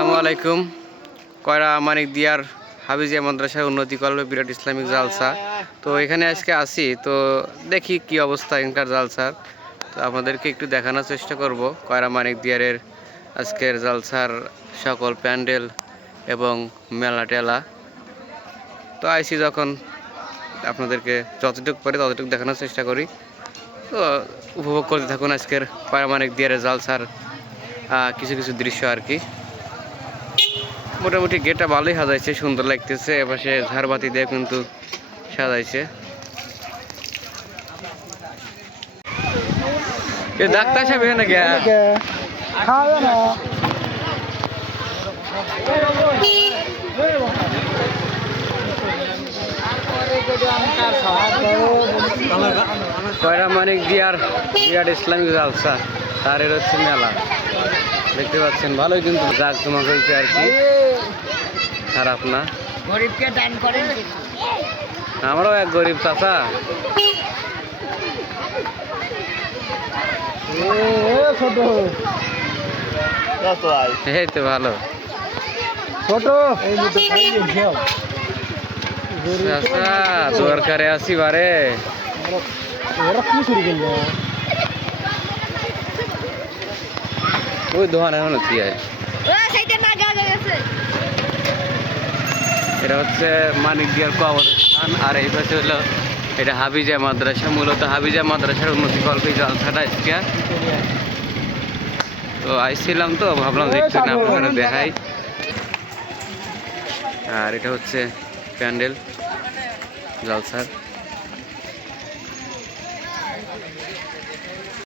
আসসালামু আলাইকুম। কয়রা মানিক দিয়ার হাবিজিয়া মাদ্রাসার উন্নতি করবে বিরাট ইসলামিক জালসা। তো এখানে আজকে আসি, তো দেখি কি অবস্থা এখানকার জালসার তো আপনাদেরকে একটু দেখানোর চেষ্টা করব, কয়রা মানিক দিয়ারের আজকের জালসার সকল প্যান্ডেল এবং মেলা টেলা। তো আইসি যখন আপনাদেরকে যতটুকু পারি ততটুকু দেখানোর চেষ্টা করি। তো উপভোগ করতে থাকুন আজকের পারমানিক দিয়ারের জালসার কিছু কিছু দৃশ্য আর কি। মোটামুটি গেটটা ভালোই সাজাইছে সুন্দর লাগতেছে। এপাশে ঝাড়বাতি দিয়ে কিন্তু সাজাইছে। এ ডাক্তার সাহেব এখানে খাবে না কয়রা মানিক দিয়ার বিরাট ইসলামিক জালসা তার হচ্ছে মেলা। দেখতে পাচ্ছেন ভালোই কিন্তু জাক জমা হয়েছে আর কি। খারাপ না। গরিবকে দান করেন আমরাও এক গরিব চাচা। ছোট এই তো ভালো। ছোট। এই মতো চাচা দরকারে আছি বারে। ওরা কি শুরু করল ওই দোকান এখন কি আছে? এটা হচ্ছে মানিক দিয়ার কবরস্থান আর এই পাশে হলো এটা হাবিজা মাদ্রাসা মূলত হাবিজা মাদ্রাসার উন্নতি কল্পে জলসাটা আজকে। তো আইছিলাম তো ভাবলাম একটু না আপনারা দেখাই। আর এটা হচ্ছে প্যান্ডেল জলসার।